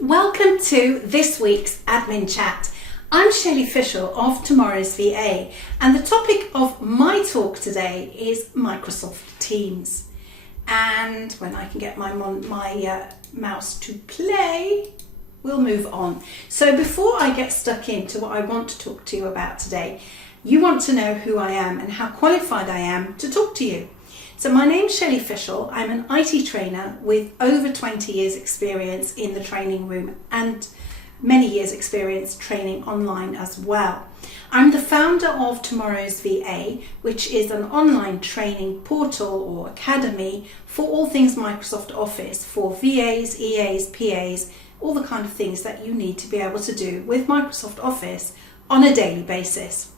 Welcome to this week's Admin Chat. I'm Shelley Fishel of Tomorrow's VA, and the topic of my talk today is Microsoft Teams. And when I can get my mouse to play, we'll move on. So before I get stuck into what I want to talk to you about today, you want to know who I am and how qualified I am to talk to you. So my name's Shelley Fishel. I'm an IT trainer with over 20 years experience in the training room and many years experience training online as well. I'm the founder of Tomorrow's VA, which is an online training portal or academy for all things Microsoft Office for VAs, EAs, PAs, all the kind of things that you need to be able to do with Microsoft Office on a daily basis.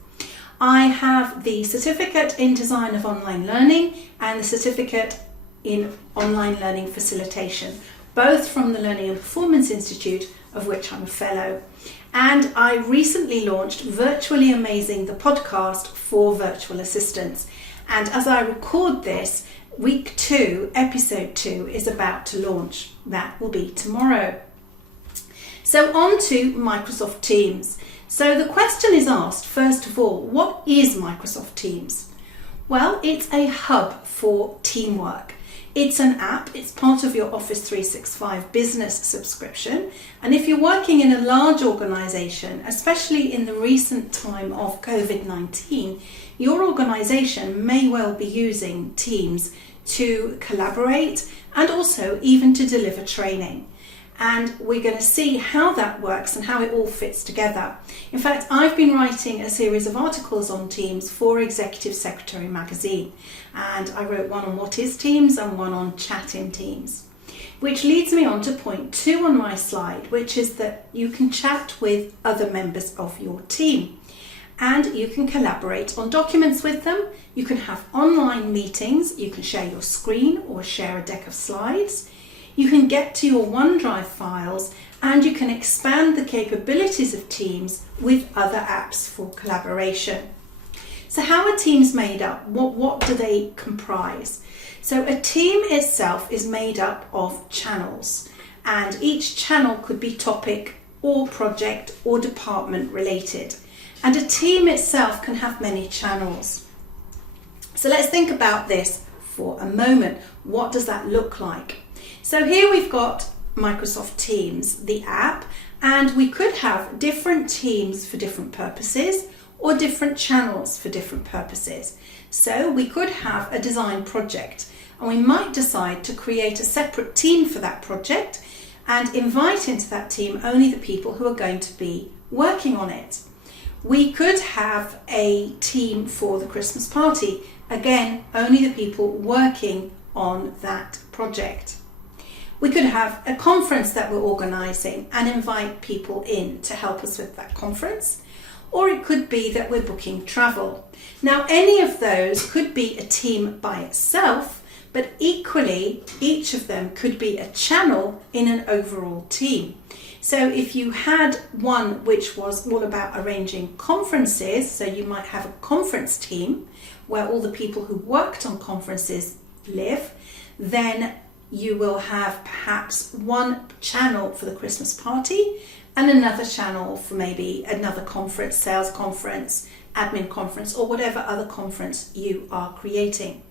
I have the certificate in design of online learning and the certificate in online learning facilitation, both from the Learning and Performance Institute, of which I'm a fellow. And I recently launched Virtually Amazing, the podcast for virtual assistants. And as I record this, week 2, episode 2 is about to launch. That will be tomorrow. So on to Microsoft Teams. So the question is asked, first of all, what is Microsoft Teams? Well, it's a hub for teamwork. It's an app, it's part of your Office 365 business subscription. And if you're working in a large organisation, especially in the recent time of COVID-19, your organisation may well be using Teams to collaborate and also even to deliver training. And we're going to see how that works and how it all fits together. In fact, I've been writing a series of articles on Teams for Executive Secretary magazine. And I wrote one on what is Teams and one on chat in Teams. Which leads me on to point 2 on my slide, which is that you can chat with other members of your team. And you can collaborate on documents with them. You can have online meetings. You can share your screen or share a deck of slides. You can get to your OneDrive files and you can expand the capabilities of Teams with other apps for collaboration. So how are teams made up? What do they comprise? So a team itself is made up of channels, and each channel could be topic or project or department related. And a team itself can have many channels. So let's think about this for a moment. What does that look like? So here we've got Microsoft Teams, the app, and we could have different teams for different purposes or different channels for different purposes. So we could have a design project and we might decide to create a separate team for that project and invite into that team only the people who are going to be working on it. We could have a team for the Christmas party, again, only the people working on that project. We could have a conference that we're organising and invite people in to help us with that conference. Or it could be that we're booking travel. Now, any of those could be a team by itself, but equally, each of them could be a channel in an overall team. So if you had one which was all about arranging conferences, so you might have a conference team where all the people who worked on conferences live, then you will have perhaps one channel for the Christmas party and another channel for maybe another conference, sales conference, admin conference, or whatever other conference you are creating.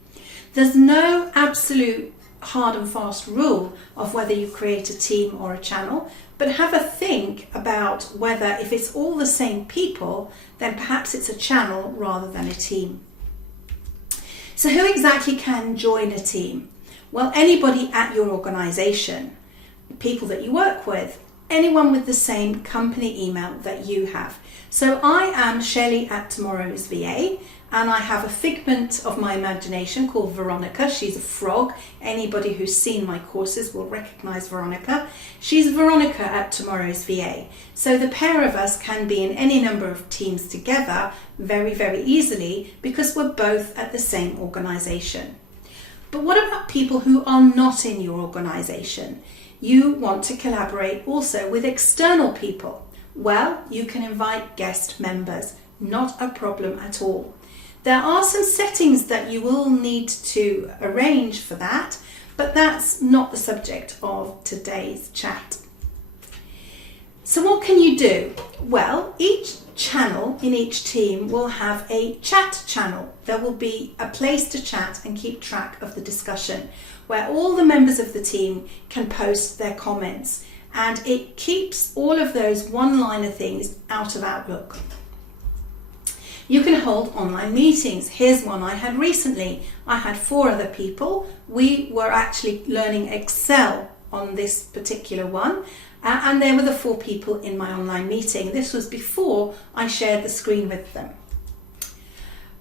There's no absolute hard and fast rule of whether you create a team or a channel, but have a think about whether if it's all the same people, then perhaps it's a channel rather than a team. So who exactly can join a team? Well, anybody at your organisation, people that you work with, anyone with the same company email that you have. So I am Shelley at Tomorrow's VA, and I have a figment of my imagination called Veronica. She's a frog. Anybody who's seen my courses will recognise Veronica. She's Veronica at Tomorrow's VA. So the pair of us can be in any number of teams together very, very easily because we're both at the same organisation. But what about people who are not in your organisation? You want to collaborate also with external people. Well, you can invite guest members. Not a problem at all. There are some settings that you will need to arrange for that, but that's not the subject of today's chat. So what can you do? Well, each channel in each team will have a chat channel. There will be a place to chat and keep track of the discussion where all the members of the team can post their comments, and it keeps all of those one-liner things out of Outlook. You can hold online meetings. Here's one I had recently. I had 4 other people. We were actually learning Excel on this particular one, and they were the 4 people in my online meeting. This was before I shared the screen with them.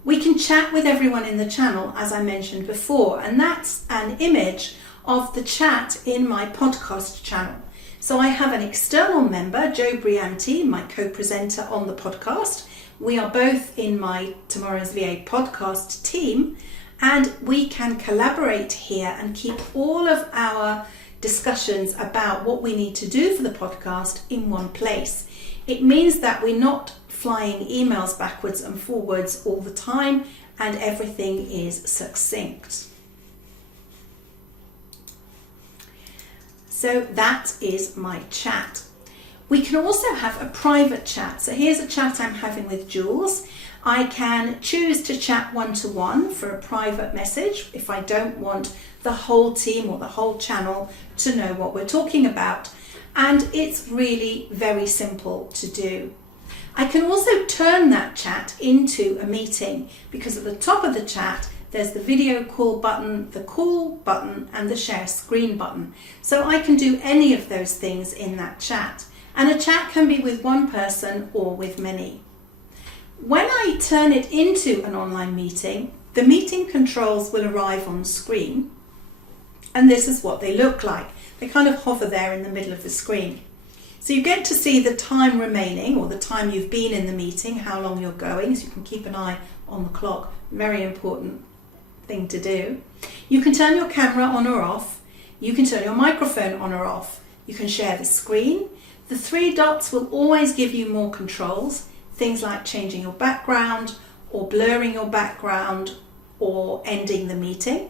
We can chat with everyone in the channel, as I mentioned before, and that's an image of the chat in my podcast channel. So I have an external member, Jo Brianti, my co-presenter on the podcast. We are both in my Tomorrow's VA podcast team, and we can collaborate here and keep all of our discussions about what we need to do for the podcast in one place. It means that we're not flying emails backwards and forwards all the time, and everything is succinct. So that is my chat. We can also have a private chat. So here's a chat I'm having with Jules. I can choose to chat one-to-one for a private message if I don't want the whole team or the whole channel to know what we're talking about. And it's really very simple to do. I can also turn that chat into a meeting, because at the top of the chat there's the video call button, the call button, and the share screen button. So I can do any of those things in that chat. And a chat can be with one person or with many. When I turn it into an online meeting, the meeting controls will arrive on screen, and this is what they look like. They kind of hover there in the middle of the screen. So you get to see the time remaining, or the time you've been in the meeting, how long you're going, so you can keep an eye on the clock. Very important thing to do. You can turn your camera on or off. You can turn your microphone on or off. You can share the screen. The 3 dots will always give you more controls, things like changing your background or blurring your background or ending the meeting.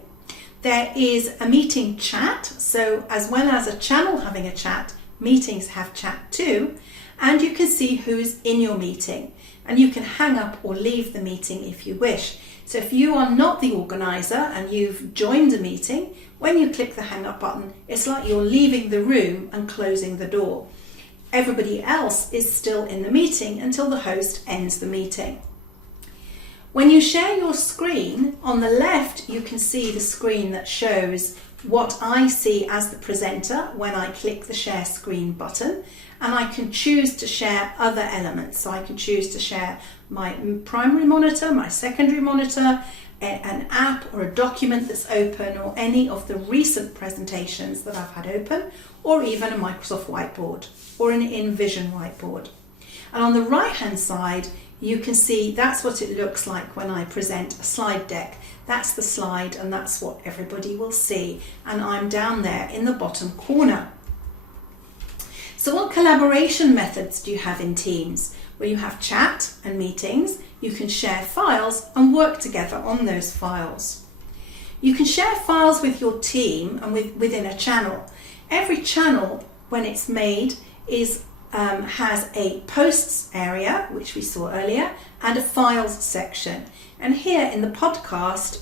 There is a meeting chat, so as well as a channel having a chat, meetings have chat too, and you can see who's in your meeting, and you can hang up or leave the meeting if you wish. So if you are not the organizer and you've joined a meeting, when you click the hang up button, it's like you're leaving the room and closing the door. Everybody else is still in the meeting until the host ends the meeting. When you share your screen, on the left you can see the screen that shows what I see as the presenter when I click the share screen button, and I can choose to share other elements. So I can choose to share my primary monitor, my secondary monitor, an app or a document that's open, or any of the recent presentations that I've had open, or even a Microsoft whiteboard or an InVision whiteboard. And on the right hand side you can see that's what it looks like when I present a slide deck. That's the slide, and that's what everybody will see, and I'm down there in the bottom corner. So what collaboration methods do you have in Teams? Well, you have chat and meetings. You can share files and work together on those files. You can share files with your team and within a channel. Every channel, when it's made, has a posts area, which we saw earlier, and a files section. And here in the podcast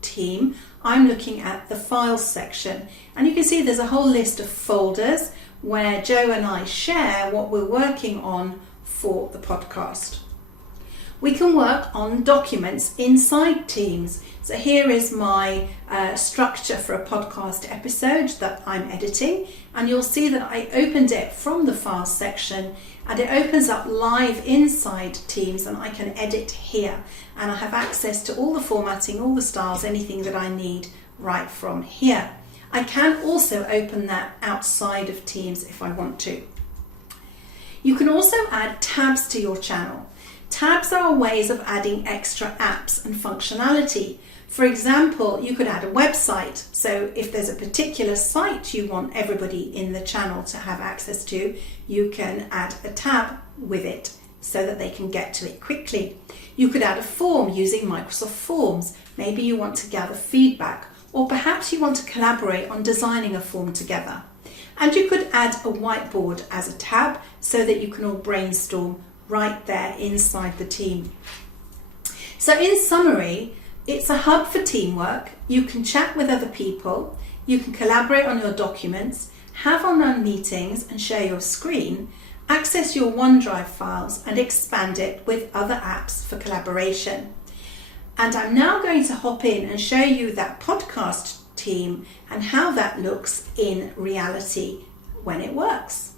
team, I'm looking at the files section, and you can see there's a whole list of folders where Jo and I share what we're working on for the podcast. We can work on documents inside Teams. So here is my structure for a podcast episode that I'm editing, and you'll see that I opened it from the files section, and it opens up live inside Teams, and I can edit here, and I have access to all the formatting, all the styles, anything that I need right from here. I can also open that outside of Teams if I want to. You can also add tabs to your channel. Tabs are ways of adding extra apps and functionality. For example, you could add a website. So if there's a particular site you want everybody in the channel to have access to, you can add a tab with it so that they can get to it quickly. You could add a form using Microsoft Forms. Maybe you want to gather feedback, or perhaps you want to collaborate on designing a form together. And you could add a whiteboard as a tab so that you can all brainstorm right there inside the team. So in summary, it's a hub for teamwork. You can chat with other people, you can collaborate on your documents, have online meetings and share your screen, access your OneDrive files and expand it with other apps for collaboration. And I'm now going to hop in and show you that podcast team and how that looks in reality when it works.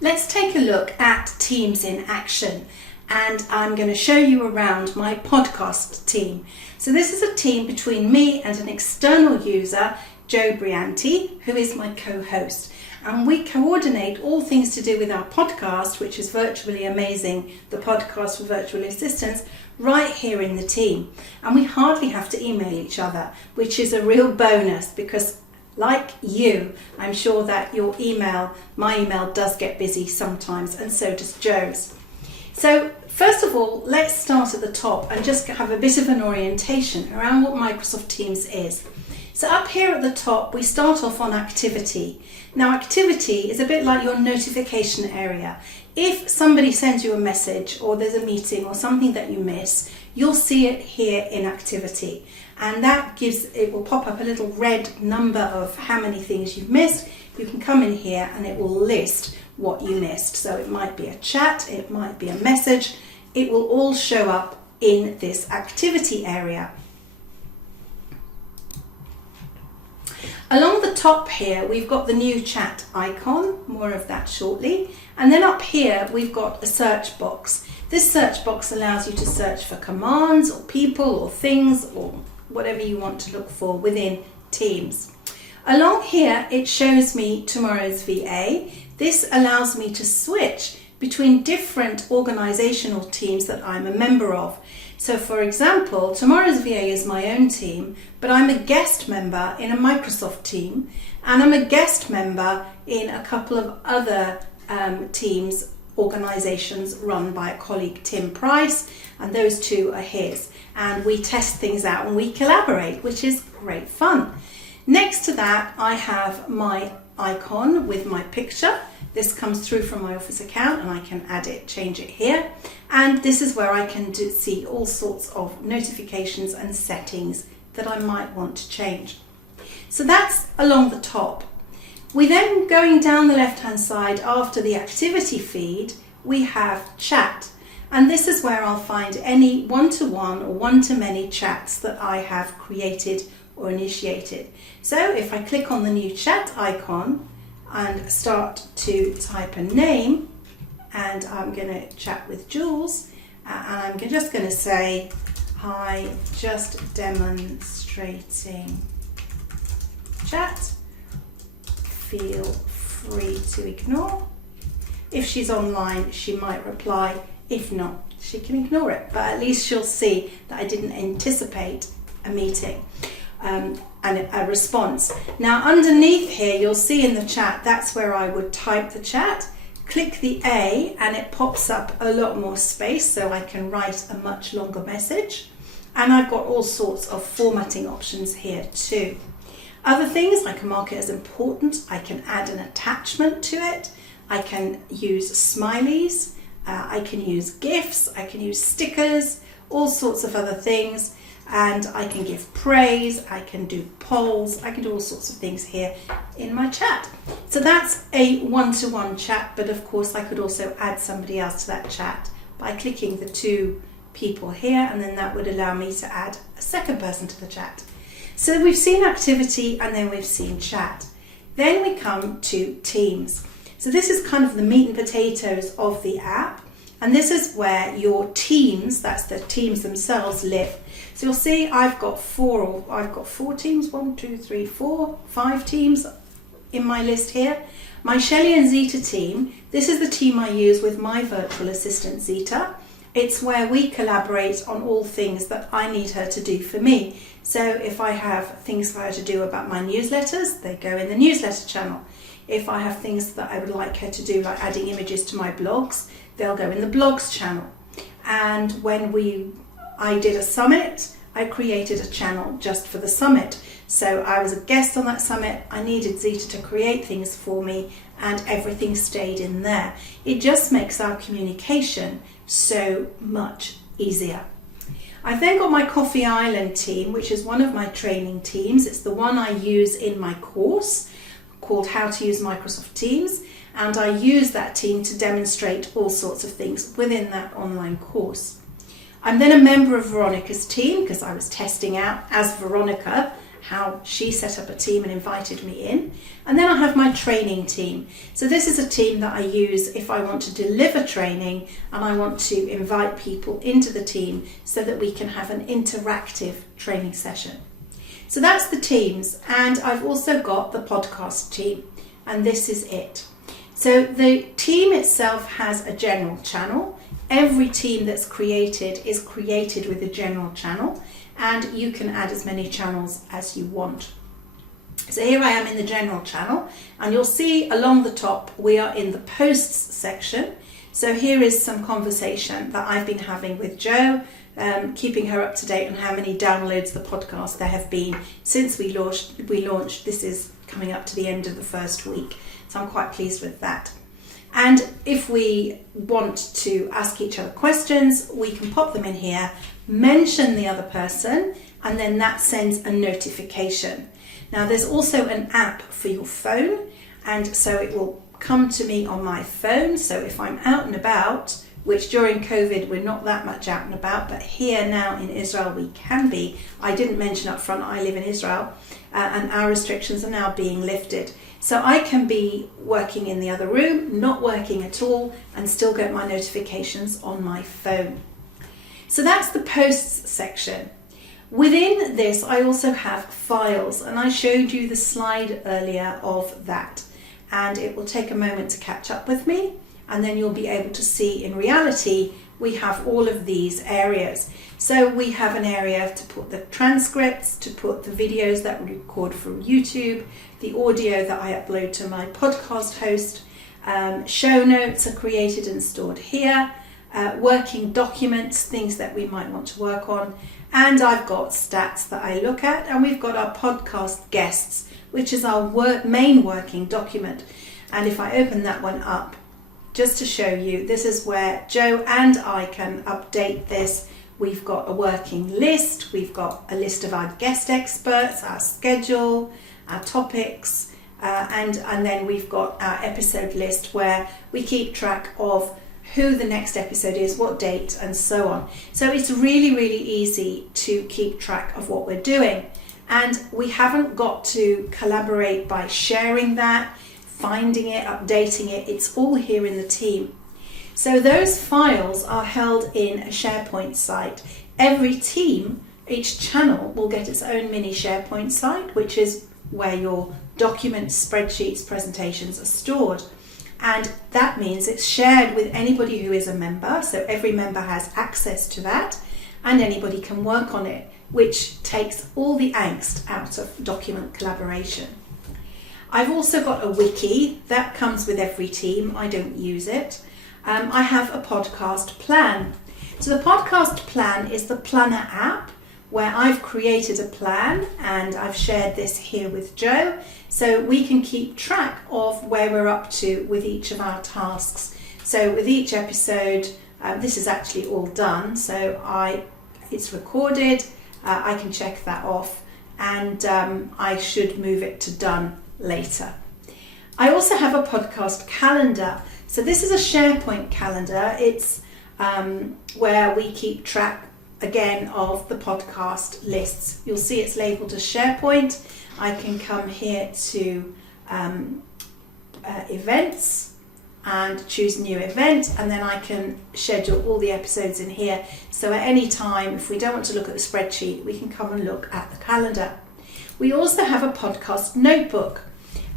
Let's take a look at Teams in action, and I'm going to show you around my podcast team. So this is a team between me and an external user, Joe Brianti, who is my co-host. And we coordinate all things to do with our podcast, which is Virtually Amazing, the podcast for virtual assistants, right here in the team. And we hardly have to email each other, which is a real bonus because, like you, I'm sure that my email does get busy sometimes, and so does Joe's. So first of all, let's start at the top and just have a bit of an orientation around what Microsoft Teams is. So up here at the top, we start off on activity. Now activity is a bit like your notification area. If somebody sends you a message or there's a meeting or something that you miss, you'll see it here in activity. And it will pop up a little red number of how many things you've missed. You can come in here and it will list what you missed. So it might be a chat, it might be a message. It will all show up in this activity area. Along the top here, we've got the new chat icon, more of that shortly. And then up here, we've got a search box. This search box allows you to search for commands or people or things or whatever you want to look for within Teams. Along here, it shows me Tomorrow's VA. This allows me to switch between different organizational teams that I'm a member of. So for example, Tomorrow's VA is my own team, but I'm a guest member in a Microsoft team, and I'm a guest member in a couple of other teams, organizations run by a colleague, Tim Price, and those two are his. And we test things out and we collaborate, which is great fun. Next to that, I have my icon with my picture. This comes through from my Office account and I can add it, change it here. And this is where I can see all sorts of notifications and settings that I might want to change. So that's along the top. We then, going down the left-hand side after the activity feed, we have chat. And this is where I'll find any one-to-one or one-to-many chats that I have created or initiated. So if I click on the new chat icon and start to type a name, and I'm going to chat with Jules, and I'm just going to say, hi, just demonstrating chat, feel free to ignore. If she's online, she might reply. If not, she can ignore it, but at least she'll see that I didn't anticipate a meeting and a response. Now underneath here, you'll see in the chat, that's where I would type the chat. Click the A and it pops up a lot more space so I can write a much longer message. And I've got all sorts of formatting options here too. Other things, I can mark it as important. I can add an attachment to it. I can use smileys. I can use GIFs. I can use stickers, all sorts of other things. And I can give praise. I can do polls. I can do all sorts of things here in my chat. So that's a one-to-one chat, but of course I could also add somebody else to that chat by clicking the two people here, and then that would allow me to add a second person to the chat. So we've seen activity and then we've seen chat. Then we come to Teams. So this is kind of the meat and potatoes of the app, and this is where your teams, that's the teams themselves, live. So you'll see I've got four teams, 1, 2, 3, 4, 5 teams in my list here. My Shelley and Zita team, this is the team I use with my virtual assistant Zita. It's where we collaborate on all things that I need her to do for me. So if I have things for her to do about my newsletters, they go in the newsletter channel. If I have things that I would like her to do, like adding images to my blogs, they'll go in the blogs channel. And when I did a summit, I created a channel just for the summit. So I was a guest on that summit. I needed Zita to create things for me, and everything stayed in there. It just makes our communication so much easier. I've then got my Coffee Island team, which is one of my training teams. It's the one I use in my course called How to Use Microsoft Teams, and I use that team to demonstrate all sorts of things within that online course. I'm then a member of Veronica's team because I was testing out as Veronica how she set up a team and invited me in. And then I have my training team. So this is a team that I use if I want to deliver training and I want to invite people into the team so that we can have an interactive training session. So that's the teams, and I've also got the podcast team, and this is it. So the team itself has a general channel. Every team that's created is created with a general channel, and you can add as many channels as you want. So here I am in the general channel, and you'll see along the top we are in the posts section. So here is some conversation that I've been having with Jo, keeping her up to date on how many downloads the podcast there have been since we launched. This is coming up to the end of the first week, so I'm quite pleased with that. And if we want to ask each other questions, we can pop them in here, mention the other person, and then that sends a notification. Now there's also an app for your phone, and so it will come to me on my phone. So if I'm out and about, which during COVID we're not that much out and about, but here now in Israel we can be. I didn't mention up front I live in Israel, and our restrictions are now being lifted. So I can be working in the other room, not working at all, and still get my notifications on my phone. So that's the posts section. Within this I also have files, and I showed you the slide earlier of that, and it will take a moment to catch up with me, and then you'll be able to see in reality we have all of these areas. So we have an area to put the transcripts, to put the videos that we record from YouTube, the audio that I upload to my podcast host, show notes are created and stored here, working documents, things that we might want to work on, and I've got stats that I look at, and we've got our podcast guests, which is our main working document. And if I open that one up, just to show you, this is where Jo and I can update this. We've got a working list, we've got a list of our guest experts, our schedule, our topics, and then we've got our episode list where we keep track of who the next episode is, what date, and so on. So it's really, really easy to keep track of what we're doing. And we haven't got to collaborate by sharing that, finding it, updating it. It's all here in the team. So those files are held in a SharePoint site. Every team, each channel will get its own mini SharePoint site, which is where your documents, spreadsheets, presentations are stored. And that means it's shared with anybody who is a member. So every member has access to that, and anybody can work on it, which takes all the angst out of document collaboration. I've also got a wiki that comes with every team. I don't use it. I have a podcast plan. So the podcast plan is the planner app where I've created a plan, and I've shared this here with Jo, so we can keep track of where we're up to with each of our tasks. So with each episode, this is actually all done, so it's recorded, I can check that off, and I should move it to done later. I also have a podcast calendar. So this is a SharePoint calendar. It's where we keep track again of the podcast lists. You'll see it's labelled as SharePoint. I can come here to events and choose new event, and then I can schedule all the episodes in here. So at any time, if we don't want to look at the spreadsheet, we can come and look at the calendar. We also have a podcast notebook,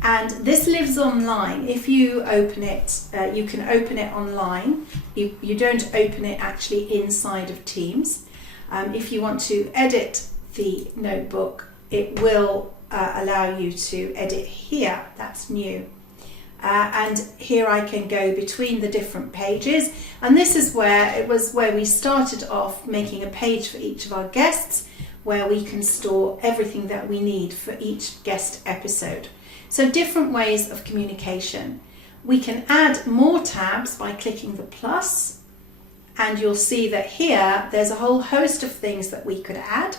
and this lives online. If you open it, you can open it online. You don't open it actually inside of Teams. If you want to edit the notebook, it will allow you to edit here. That's new. And here I can go between the different pages, and this is where we started off making a page for each of our guests. where we can store everything that we need for each guest episode. So different ways of communication. We can add more tabs by clicking the plus, and you'll see that here there's a whole host of things that we could add.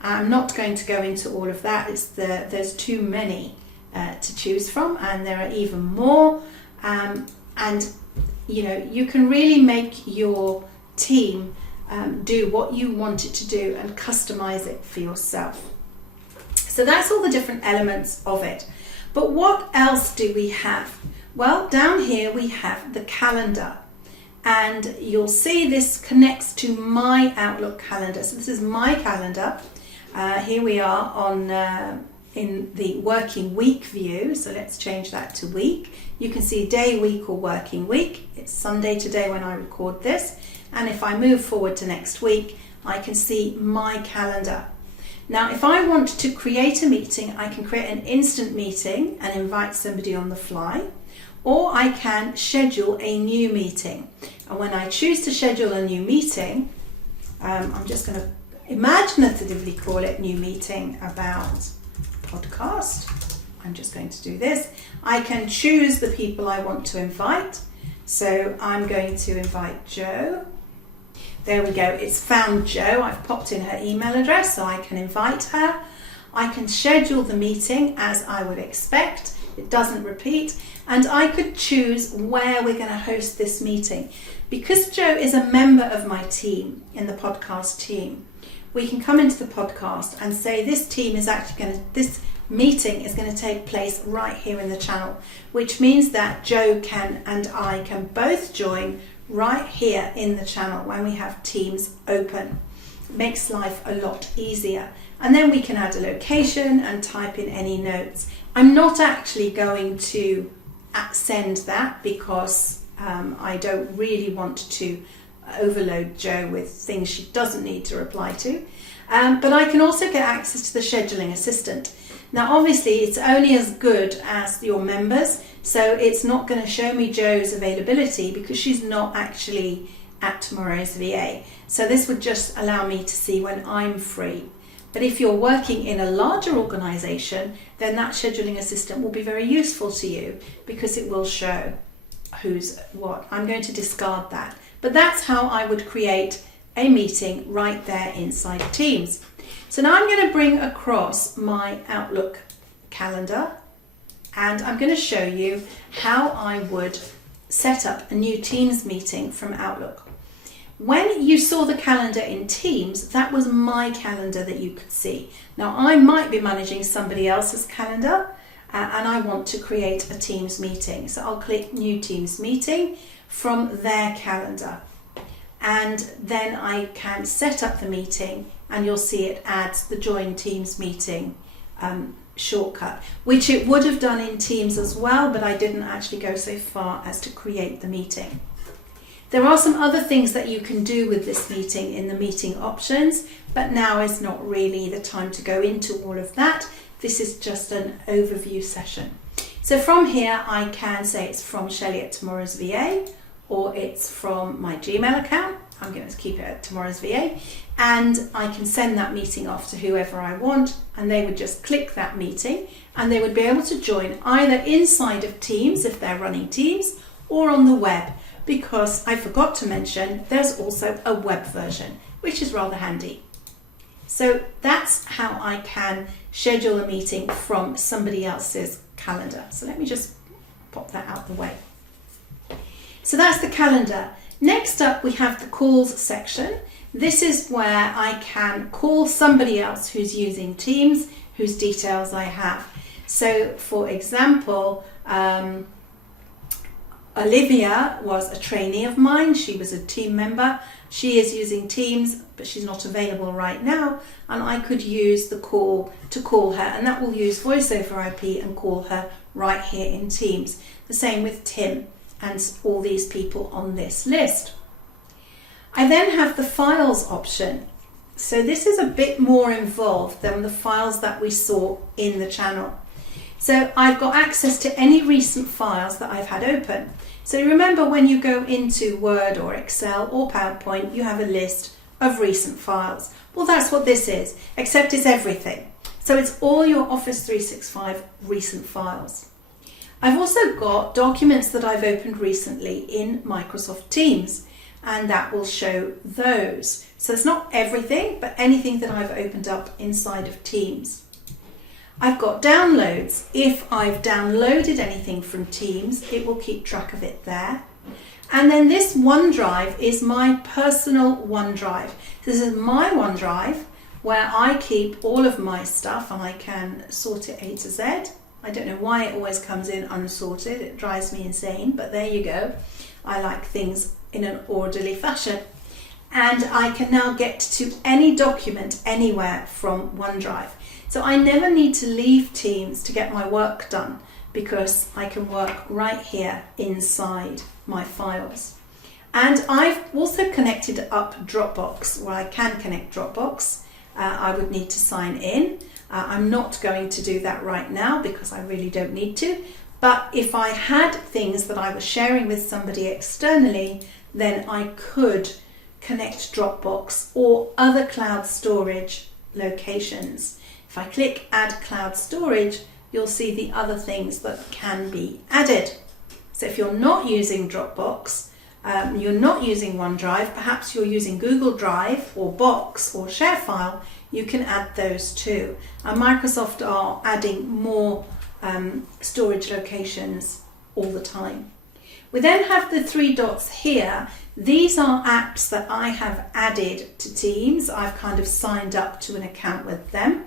I'm not going to go into all of that. There's too many to choose from, and there are even more. And you can really make your team do what you want it to do and customize it for yourself. So that's all the different elements of it. But what else do we have? Well, down here we have the calendar, and you'll see this connects to my Outlook calendar. So this is my calendar. Here we are on in the working week view. So let's change that to week. You can see day, week, or working week. It's Sunday today when I record this. And if I move forward to next week, I can see my calendar. Now, if I want to create a meeting, I can create an instant meeting and invite somebody on the fly, or I can schedule a new meeting. And when I choose to schedule a new meeting, I'm just going to imaginatively call it new meeting about podcast. I'm just going to do this. I can choose the people I want to invite. So I'm going to invite Jo. There we go, it's found Jo. I've popped in her email address so I can invite her. I can schedule the meeting as I would expect. It doesn't repeat. And I could choose where we're going to host this meeting. Because Jo is a member of my team in the podcast team, we can come into the podcast and say this meeting is going to take place right here in the channel, which means that Jo and I can both join right here in the channel when we have Teams open. It makes life a lot easier. And then we can add a location and type in any notes. I'm not actually going to send that because I don't really want to overload Jo with things she doesn't need to reply to. But I can also get access to the scheduling assistant. Now obviously it's only as good as your members, so it's not going to show me Jo's availability because she's not actually at Tomorrow's VA. So this would just allow me to see when I'm free. But if you're working in a larger organisation, then that scheduling assistant will be very useful to you because it will show who's what. I'm going to discard that. But that's how I would create a meeting right there inside Teams. So now I'm going to bring across my Outlook calendar and I'm going to show you how I would set up a new Teams meeting from Outlook. When you saw the calendar in Teams, that was my calendar that you could see. Now I might be managing somebody else's calendar and I want to create a Teams meeting. So I'll click New Teams Meeting from their calendar. And then I can set up the meeting and you'll see it adds the Join Teams Meeting shortcut, which it would have done in Teams as well, but I didn't actually go so far as to create the meeting. There are some other things that you can do with this meeting in the meeting options, but now is not really the time to go into all of that. This is just an overview session. So from here I can say it's from Shelley at Tomorrow's VA, or it's from my Gmail account. I'm going to keep it at Tomorrow's VA, and I can send that meeting off to whoever I want, and they would just click that meeting and they would be able to join either inside of Teams if they're running Teams, or on the web, because I forgot to mention there's also a web version, which is rather handy. So that's how I can schedule a meeting from somebody else's calendar. So let me just pop that out the way. So that's the calendar. Next up we have the calls section. This is where I can call somebody else who's using Teams, whose details I have. So for example, Olivia was a trainee of mine. She was a team member. She is using Teams, but she's not available right now. And I could use the call to call her, and that will use voice over IP and call her right here in Teams. The same with Tim and all these people on this list. I then have the files option. So this is a bit more involved than the files that we saw in the channel. So I've got access to any recent files that I've had open. So remember, when you go into Word or Excel or PowerPoint, you have a list of recent files. Well, that's what this is, except it's everything. So it's all your Office 365 recent files. I've also got documents that I've opened recently in Microsoft Teams, and that will show those. So it's not everything, but anything that I've opened up inside of Teams. I've got downloads. If I've downloaded anything from Teams, it will keep track of it there. And then this OneDrive is my personal OneDrive. This is my OneDrive where I keep all of my stuff, and I can sort it A to Z. I don't know why it always comes in unsorted. It drives me insane, but there you go. I like things in an orderly fashion. And I can now get to any document anywhere from OneDrive. So I never need to leave Teams to get my work done, because I can work right here inside my files. And I've also connected up Dropbox, where I can connect Dropbox. I would need to sign in. I'm not going to do that right now because I really don't need to. But if I had things that I was sharing with somebody externally, then I could connect Dropbox or other cloud storage locations. If I click Add Cloud Storage, you'll see the other things that can be added. So if you're not using Dropbox, you're not using OneDrive, perhaps you're using Google Drive or Box or ShareFile, you can add those too. And Microsoft are adding more storage locations all the time. We then have the three dots here. These are apps that I have added to Teams. I've kind of signed up to an account with them,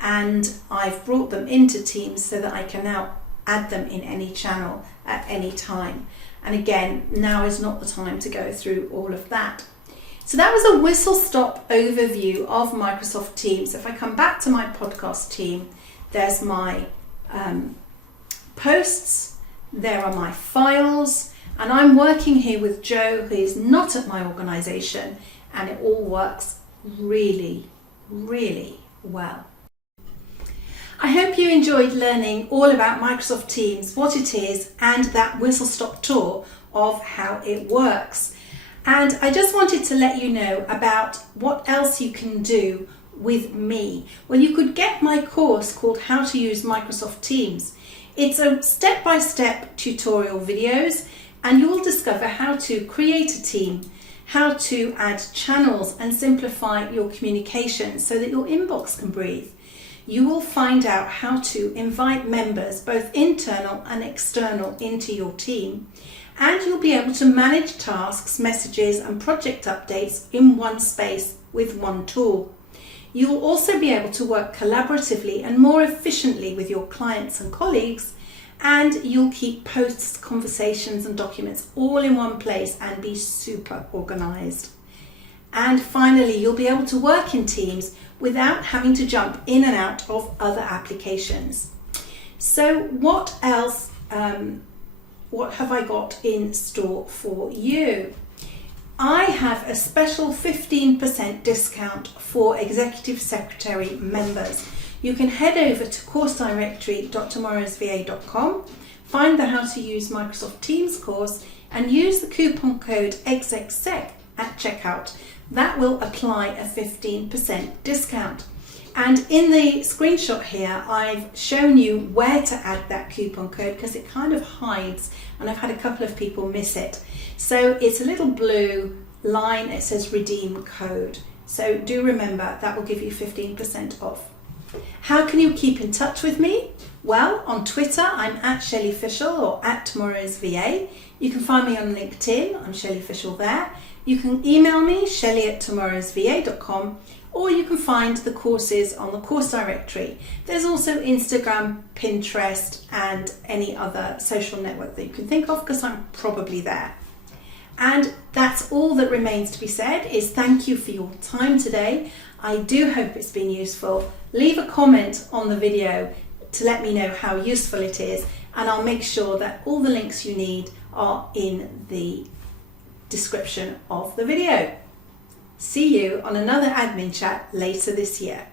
and I've brought them into Teams so that I can now add them in any channel at any time. And again, now is not the time to go through all of that. So that was a whistle-stop overview of Microsoft Teams. If I come back to my podcast team, there's my posts, there are my files, and I'm working here with Joe, who is not at my organisation, and it all works really, really well. I hope you enjoyed learning all about Microsoft Teams, what it is, and that whistle-stop tour of how it works. And I just wanted to let you know about what else you can do with me. Well, you could get my course called How to Use Microsoft Teams. It's a step-by-step tutorial videos, and you'll discover how to create a team, how to add channels and simplify your communication so that your inbox can breathe. You will find out how to invite members, both internal and external, into your team, and you'll be able to manage tasks, messages and project updates in one space with one tool. You will also be able to work collaboratively and more efficiently with your clients and colleagues, and you'll keep posts, conversations and documents all in one place and be super organised. And finally, you'll be able to work in Teams without having to jump in and out of other applications. So what else, what have I got in store for you? I have a special 15% discount for Executive Secretary members. You can head over to coursedirectory.tomorrowsva.com, find the How to Use Microsoft Teams course and use the coupon code Exec at checkout. That will apply a 15% discount. And in the screenshot here, I've shown you where to add that coupon code because it kind of hides, and I've had a couple of people miss it. So it's a little blue line, it says redeem code. So do remember that will give you 15% off. How can you keep in touch with me? Well, on Twitter, I'm at Shelley Fishel or at tomorrowsva. You can find me on LinkedIn, I'm Shelley Fishel there. You can email me, shelley@tomorrowsva.com, or you can find the courses on the course directory. There's also Instagram, Pinterest, and any other social network that you can think of, because I'm probably there. And that's all that remains to be said is thank you for your time today. I do hope it's been useful. Leave a comment on the video to let me know how useful it is, and I'll make sure that all the links you need are in the description of the video. See you on another admin chat later this year.